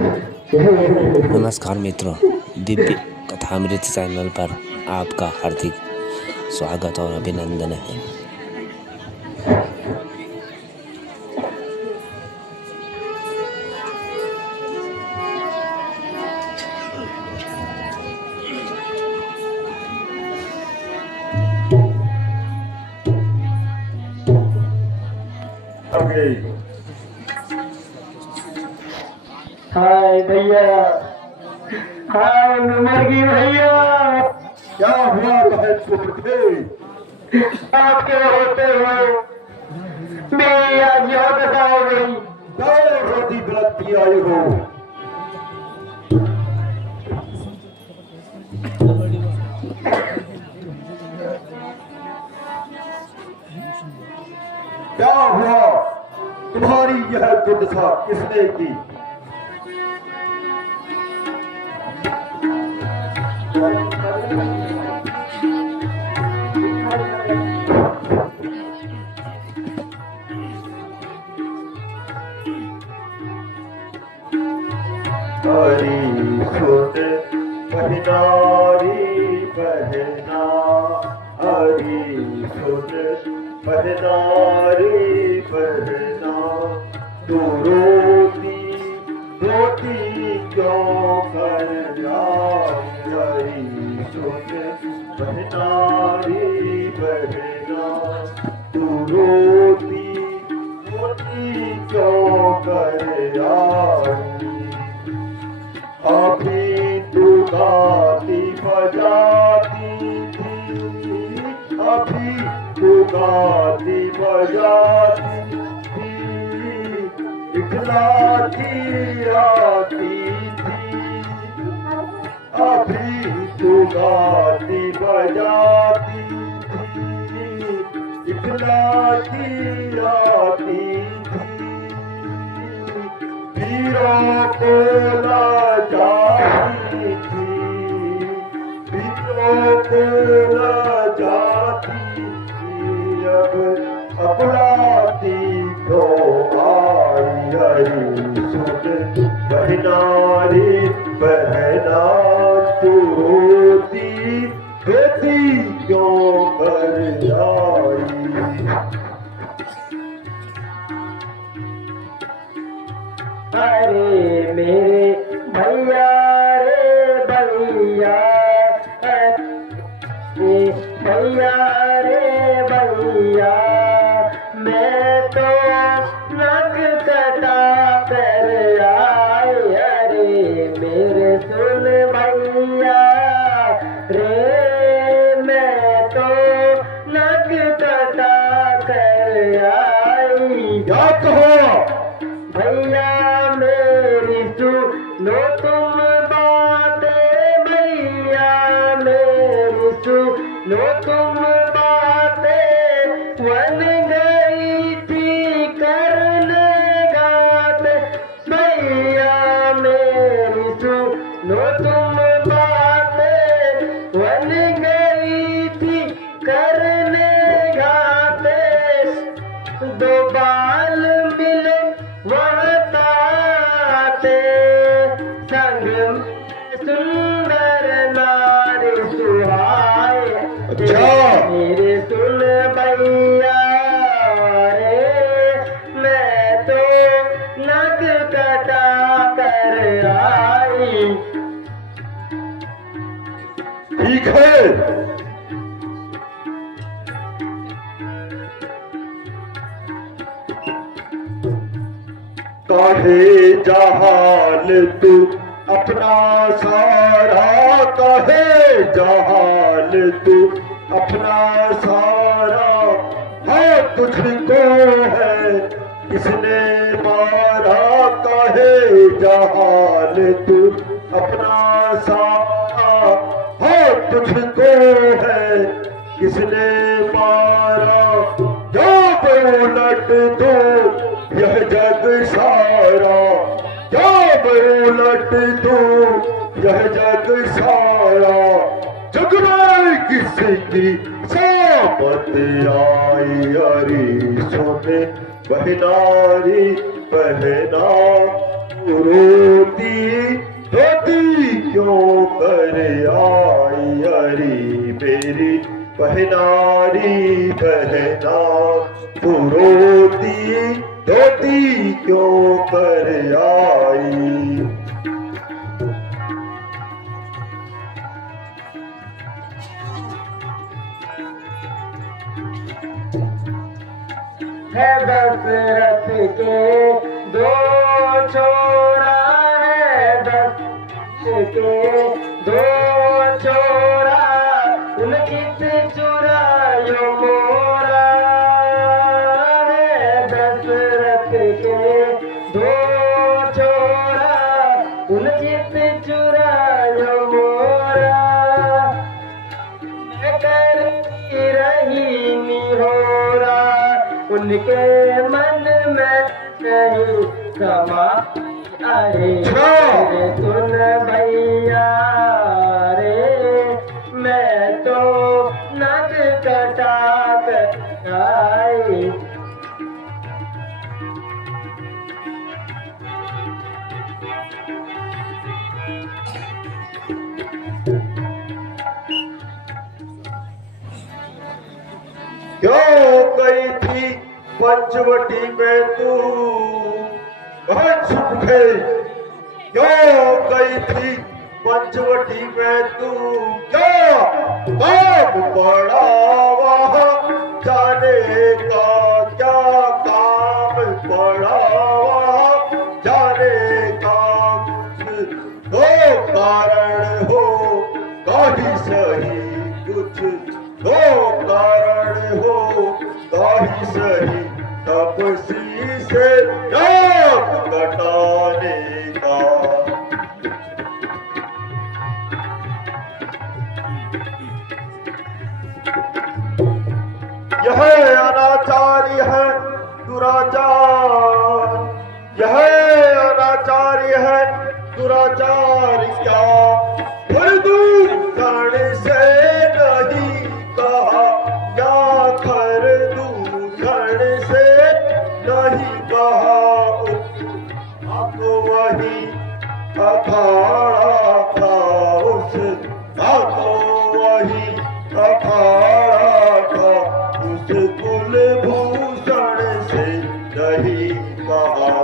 नमस्कार मित्रों, दिव्य कथामृत चैनल पर आपका हार्दिक स्वागत और अभिनंदन है। हाय भैया, हाय मुर्गी भैया, क्या हुआ बहन पुत्र? आपके होते हुए मेरी आज याद आ गई। रोटी बिलकती आई हो। क्या हुआ? तुम्हारी यह दुर्दशा किसने की? हरी सुन पहनारी पहना, हरी सुन पहनारी पहना। तू रोती रोती क्यों कर हरी सुन पहनारी पहना। तू रोती रोती क्यों कर अभी तू गाती बजाती थी, अभी तू गाती बजाती थी, इखलाती आती थी। अभी तू गाती बजाती थी, इखलाती आती थी। वीरों को जाती थी, वीरों को जाती थी। अब अपनाती तो आई हरी सुन पहनारी पहना। तू रोती रोती क्यों कर आई? अरे मेरे भैया रे भैया, भैया रे भैया, मैं तो नग कटा कर आई। अरे मेरे सुन भैया रे, मैं तो नग कटा कर आई। क्या कहो? भैया मेरी सुनो तुम बातें, भैया मेरी सुनो तुम बातें। वन गई थी करने गाते, भैया मेरी सुनो तुम बातें। वन गई थी करने गाते, दो बाल मिले वहताते, संग सुंदर नारी सुहाए। मेरे सुन भैया रे, मैं तो नग कटा कर आई। ठीक है, काहे जहाल तू अपना सारा, काहे जहाल तू अपना सारा। है तुझको है किसने मारा? काहे जहाल तू अपना सारा। है तुझको है किसने मारा? जब उलट दो यह जग सारा, जब उलट दो यह जग सारा। जग में किसकी सामत आई? हरी सुन पहनारी पहना। रोती रोती क्यों कर आई अरे मेरी पहनारी बहना, तू रोती रोती क्यों कर आई। है दशरथ के दो छोरा, है दशरथ के दो छोरा, उनकी चुरायो मोरा। है दशरथ के दो छोरा, उनकी चुरायो मोरा। मैं करती रही निहोरा, उनके मन में नहीं समा अरे सुन भैया रे, मैं तो नद कटा कर आई। क्यों गई थी पंचवटी में तू कहाँ छुप गई, क्यों गई थी पंचवटी में तू, क्या काम पड़ा वहाँ जाने का, क्या काम पड़ा वहाँ जाने का। दो कारण हो काहि सही कुछ, दो कारण हो काहि सही, तपसी से नाक कटाने का। यह अनाचार्य है दुराचार, यह अनाचार्य है दुराचार, क्या प्रदूषण से नहीं कहा, क्या प्रदूषण से नहीं कहा। अब वही अखाड़ा था उस, अब वही अखाड़ा था उस कुलभूषण से नहीं कहा।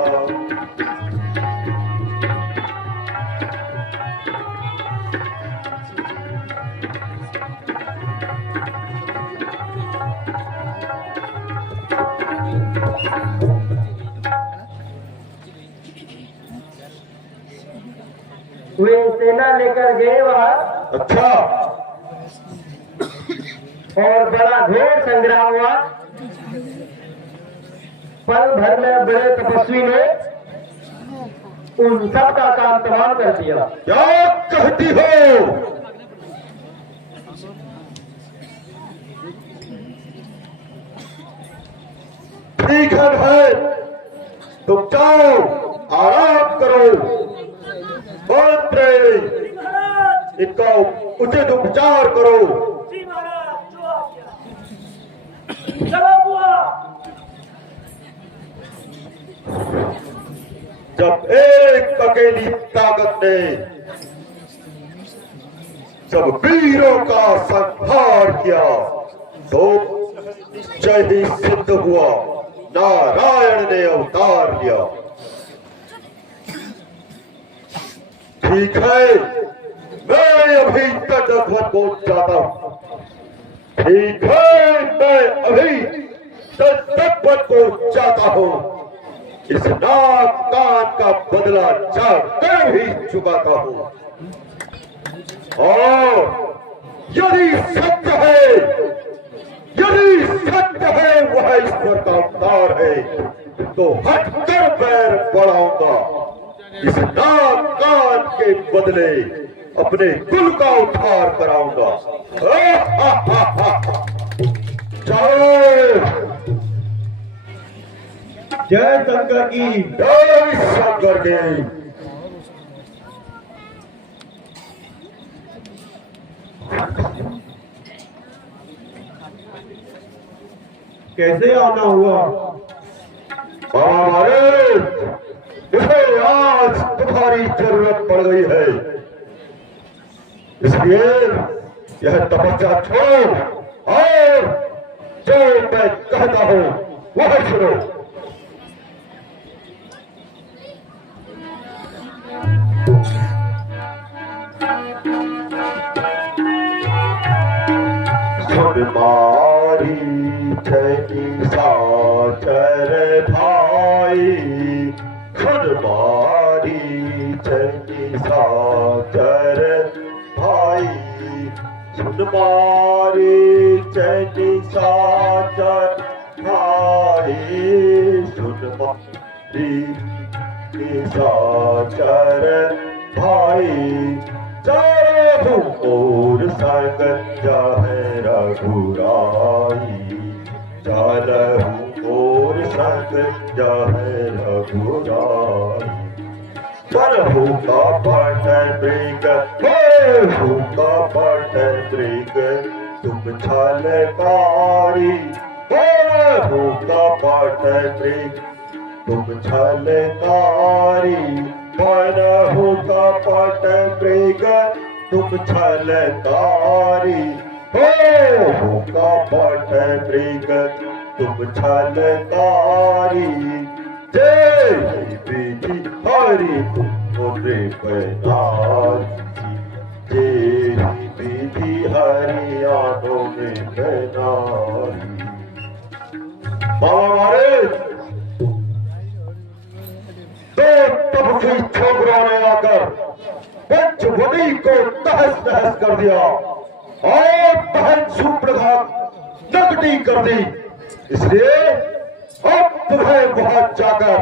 वे सेना लेकर गए वहां, अच्छा, और बड़ा घोर संग्राम हुआ। पल भर में बड़े तपस्वी ने उन सब का काम तमाम कर दिया। क्या कहती हो? ठीक है, तुम जाओ आराम करो, मंत्र इनका उचित उपचार करो। जब एक अकेली ताकत ने सब वीरों का संहार किया तो निश्चय ही सिद्ध हुआ, नारायण ने अवतार लिया। ठीक है, मैं अभी तक पहुंच जाता हूं। ठीक है, मैं अभी तक पहुंच जाता हूं। इस नाक कान का बदला जाकर ही चुकाता हूं। और यदि सत्य है, यदि सत्य है वह ईश्वर का अवतार है, तो हटकर पैर बढ़ाऊंगा। इस नाक कान के बदले अपने कुल का उद्धार कराऊंगा। चलो, जय शंकर की, जय शंकर की। कैसे आना हुआ? इसे आज तुम्हारी जरूरत पड़ गई है, इसलिए यह तपस्या छोड़ो और जो मैं कहता हूं वह सुनो। सुन मारी छठी साचर भाई, सुन मारी छठी साचर भाई, सुन मारी छठी साचर भाई, सुन मारी साचर भाई, चारों ओर संग जाहे रघुराई, चारों ओर संग जाहे रघुराई। परहु का पट मृग, परहु का पट मृग, तुम छलकारी, परहु का पट मृग, तुम छलकारी, परहु का पट मृग, तुम छलकारी, परहु का पट मृग, तुम छलकारी। जय विधि हरि तुमरे बनाई, जय विधि हरियाणों में बनाई। बाबा मारे दो तपस्वी छोकरों ने आकर पंचवटी को तहस नहस कर दिया और बहन सुप्रभा नकटी कर दी, इसलिए अब तुम्हें वहां जाकर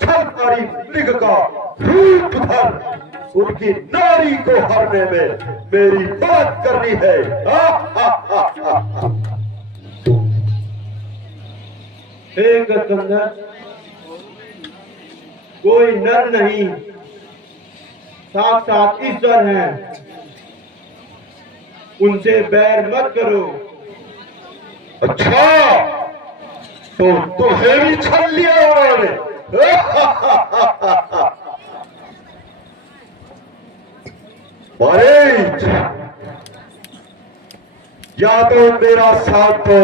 छलकारी मृग का रूप धर उनकी नारी को हरने में मेरी मदद करनी है। हे गजकंदर, कोई नर नहीं, साक्षात ईश्वर हैं, उनसे बैर मत करो। अच्छा, तो तुझे भी छल लिया उन्होंने। मारीच, या तो मेरा साथ दो,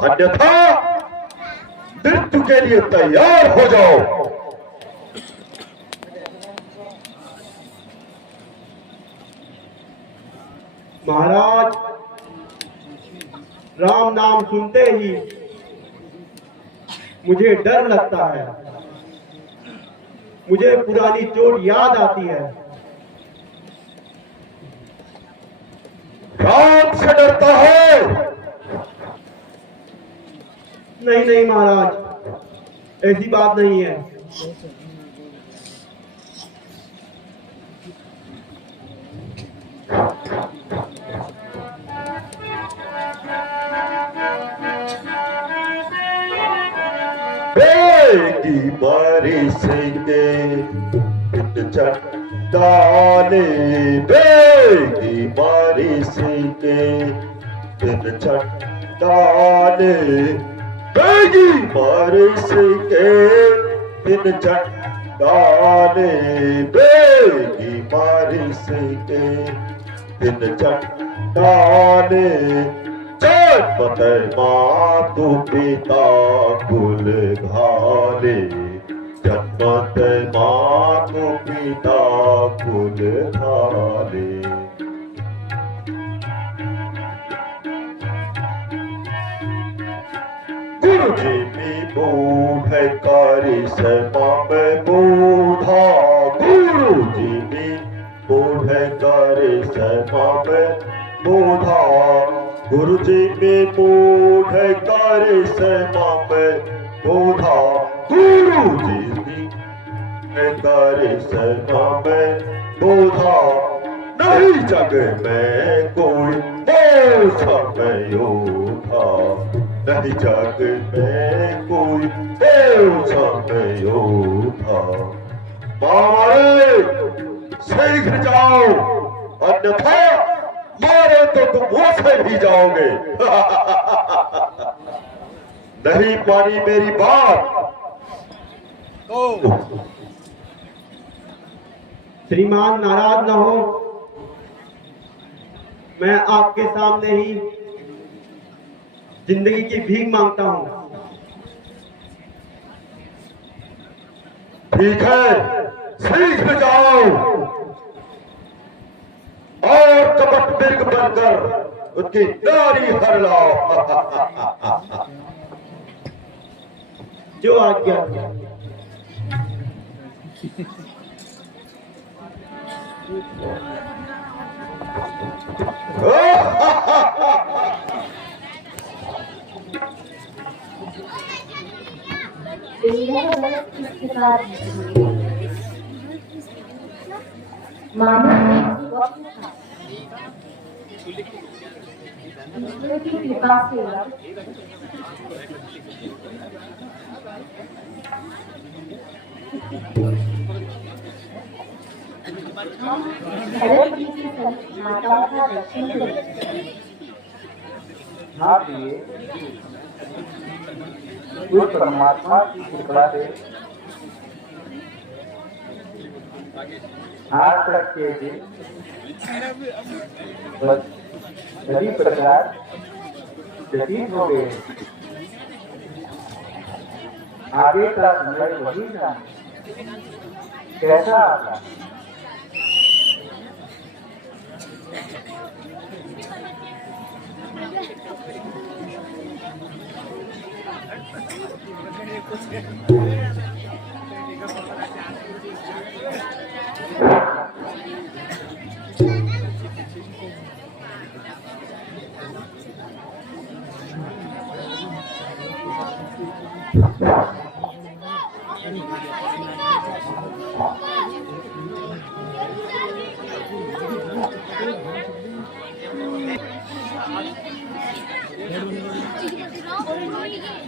अन्यथा मृत्यु के लिए तैयार हो जाओ। महाराज, राम नाम सुनते ही मुझे डर लगता है, मुझे पुरानी चोट याद आती है। राम से डरता है? नहीं नहीं महाराज, ऐसी बात नहीं है। बेगी मारी सिंगे बिन चंडाले, बेगी मारी सिंगे बिन चंडाले, बेगी मारी सिंगे बिन चंडाले, बेगी मारी सिंगे बिन चंडाले। जन्मत मातु पिता कुल घाले, जन्मत मातु पिता कुल घाले। गुरु जी भी बूढ़ कारी समा में बूढ़ा, गुरु जी भी बूढ़ कारी समा में बूढ़ा, गुरु जी में बूढ़ कारी समा में बूढ़ा, गुरु जी भी कारी समा में बूढ़ा। नहीं जग में कोई समय योद्धा, नहीं जग में कोई समय योद्धा। मारे शीघ्र जाओ, अन्यथा मारे तो तुम वैसे भी जाओगे। नहीं मानी मेरी बात तो श्रीमान नाराज न हो, मैं आपके सामने ही जिंदगी की भीख मांगता हूँ। ठीक है, सीख में जाओ और कपट मृग बनकर उसकी नारी हर लाओ। जो आज्ञा। मामा वक्त था ईश्वर की कृपा से हम भरत जी की माता का दर्शन करें। हाँ दिए उस परमात्मा की कृपा से आज तक के दिन बस सभी प्रकार व्यतीत हो गए। आगे का समय वही जाने कैसा आता।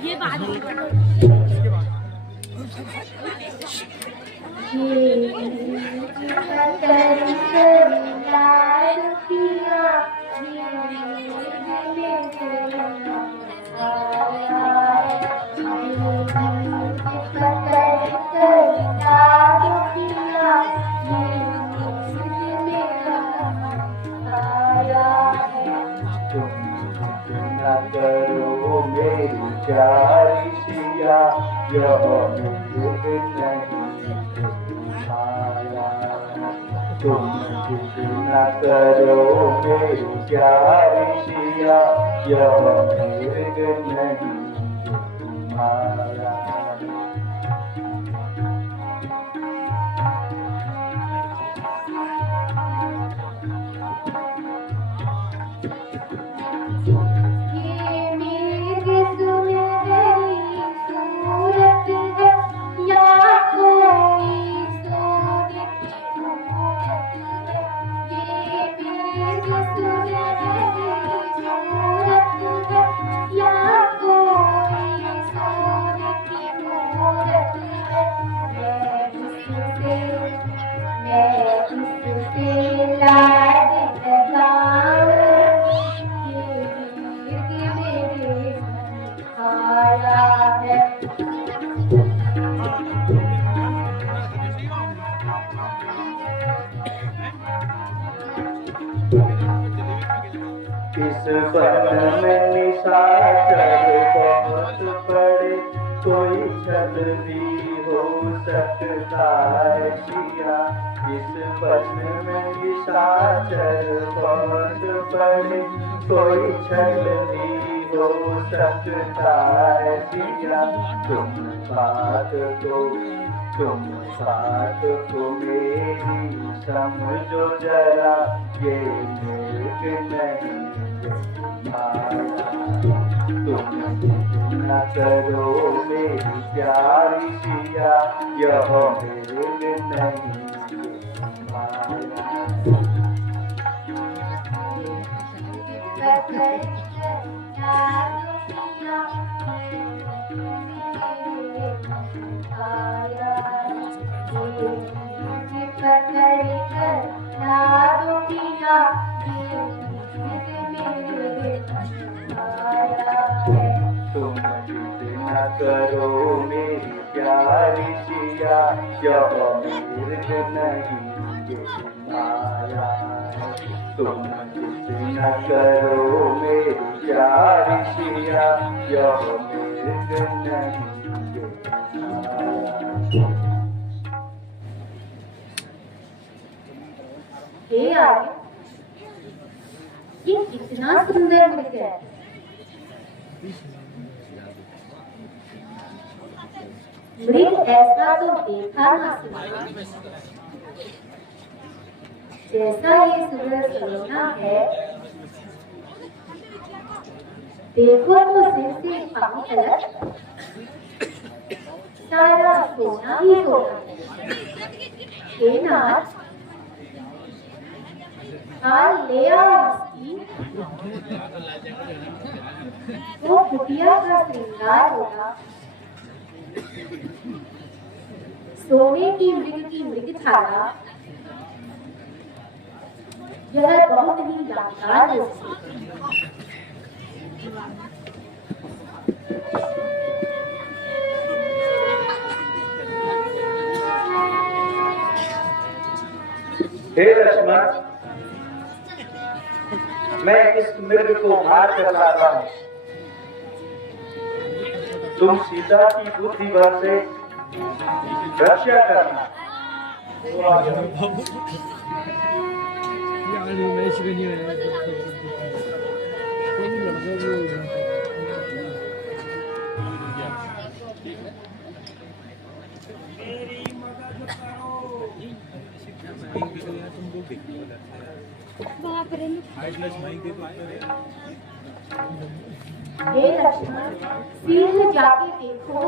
ये बात करो मेरी प्यारी सिया यह तुम कितना करो मेरी प्यारी सिया यह नहीं तुम्हारा। इस वन में निशाचर बहुत बड़े कोई छल भी हो सकता है सिया। इस वन में निशाचर बहुत बड़े कोई छल भी हो सकता है सिया। तुम बात को मेरी समझो जरा ये मृग नहीं तुम न करो मेरी प्यारी सिया यह मृग नहीं तुम जितना करो मेरी प्यारी सिया यह मृग नहीं माया तुम जितना करो मेरी प्यारी सिया यह मेरे नहीं माया। हे आर्य, ये कितना सुंदर मृग है। मृग ऐसा तो देखा ना सुना। जैसा ये सुंदर सलोना है, देखो तो सिर से पंख अलग, सारा सोना ही सोना है। हे नाथ, हाल ले आओ इसकी, वो कुटिया का श्रृंगार होगा। सोने की मृगथाला, यह बहुत ही यादगार है। हे लक्ष्मण, मैं इस मृग को मार कर लाता हूँ। तुम सीता की बुद्धि बल से रक्षा करना। हे लक्ष्मण, सीधे जाके देखो,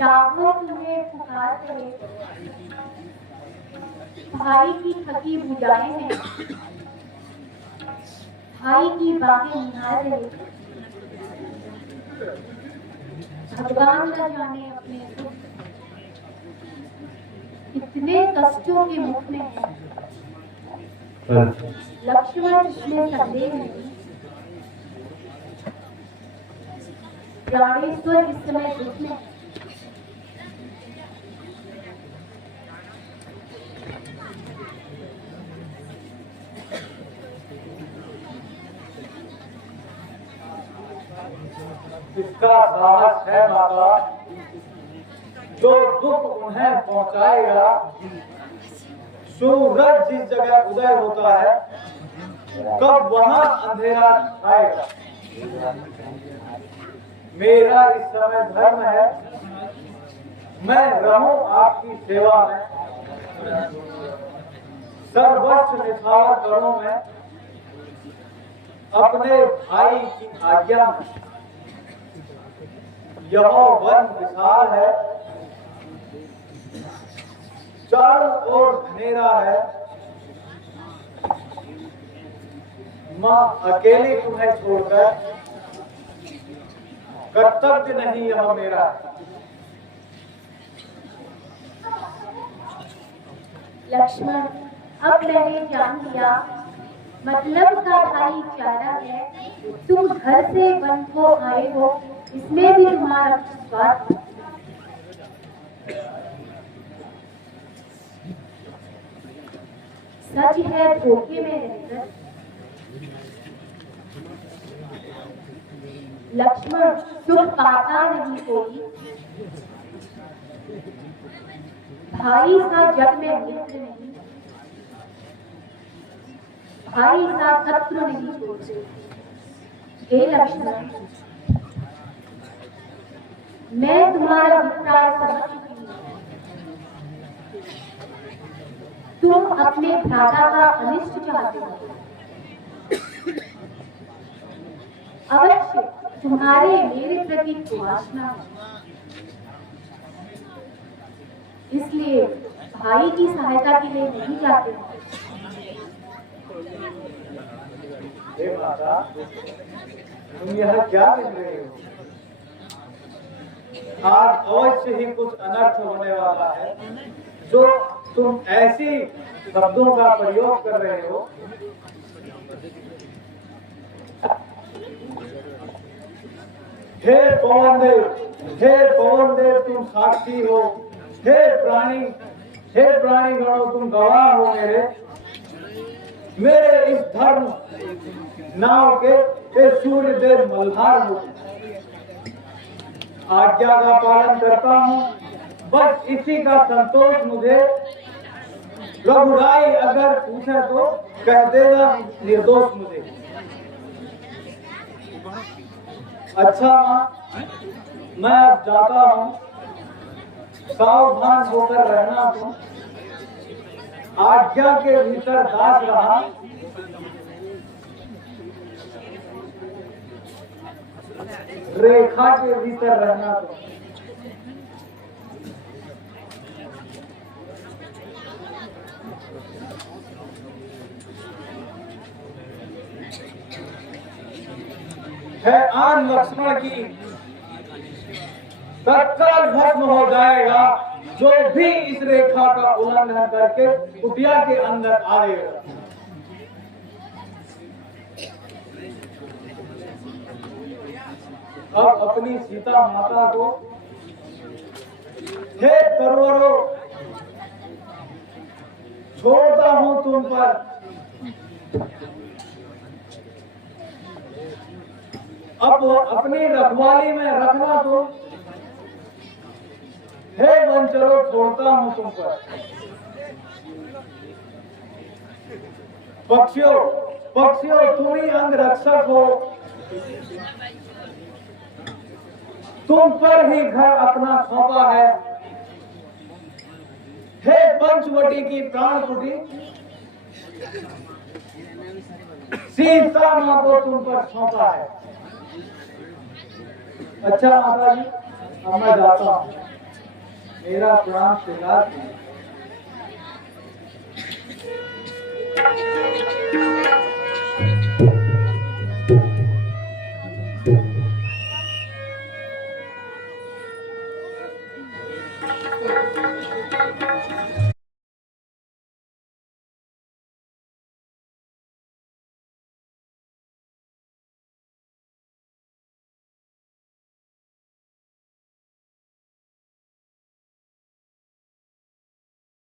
रावण तुम्हें पुकार रहे। भाई की थकी भुजाएं हैं, भाई की बाहें निहार रहे। भगवान न जाने अपने दुख कितने कष्टों के मुख में है। लक्ष्मण, इसमें संदेह नहीं। प्राणेश्वर इस समय दुख में। इसका साहस है माता, जो दुख उन्हें पहुंचाएगा। सूरज जिस जगह उदय होता है, कब वहां अंधेरा आएगा। मेरा इस समय धर्म है, मैं रहूं आपकी सेवा में, सर्वस्व निछावर करूं मैं अपने भाई की आज्ञा में। यह वन विशाल है, चारों ओर घनेरा है। मां अकेली तुम्हें छोड़कर कर्तव्य नहीं यह मेरा। लक्ष्मण, अब मैंने जान लिया, मतलब का भाईचारा है। तुम घर से वन को आए हो, इसमें भी तुम्हारा स्वार्थ। सच है, धोखे में रहकर लक्ष्मण सुख पाता नहीं कोई। भाई सा जग में मित्र नहीं, भाई सा शत्रु नहीं छोड़ते। हे लक्ष्मण, मैं तुम्हारा अभिप्राय समझ चुकी हूँ। तुम अपने भ्राता का अनिष्ट चाहते हो। अवश्य तुम्हारे मेरे प्रति वासना है, इसलिए भाई की सहायता के लिए नहीं जाते हो। हे माता, तुम यह क्या लिख रहे हो? आज अवश्य ही कुछ अनर्थ होने वाला है, जो तुम ऐसी शब्दों का प्रयोग कर रहे हो। हे पवन देव, तुम साक्षी हो। हे प्राणी, हे प्राणी गणों, तुम गवाह हो मेरे इस धर्म नाव के सूर्य देव मल्हार हो। आज्ञा का पालन करता हूँ, बस इसी का संतोष मुझे। रघुराई अगर पूछे तो कह देना निर्दोष मुझे। अच्छा माँ, मैं अब जाता हूँ, सावधान होकर रहना तुम। आज्ञा के भीतर दास रहा, रेखा के भीतर रहना तुम। है आन लक्ष्मण की तत्काल भस्म हो जाएगा जो भी इस रेखा का उल्लंघन करके कुटिया के अंदर आएगा। अब अपनी सीता माता को, हे तरुवरों, छोड़ता हूं तुम पर। अब अपनी रखवाली में रखना तुम। हे वंचरों, छोड़ता हूं तुम पर। पक्षियों, पक्षियों, तुम ही अंग रक्षक हो, तुम पर ही घर अपना सौंपा है। हे पंचवटी की प्राण कुटी, सीता मां को तुम पर सौंपा है। अच्छा माता जी, अब मैं जाता हूँ, मेरा प्रणाम स्वीकार कीजिए।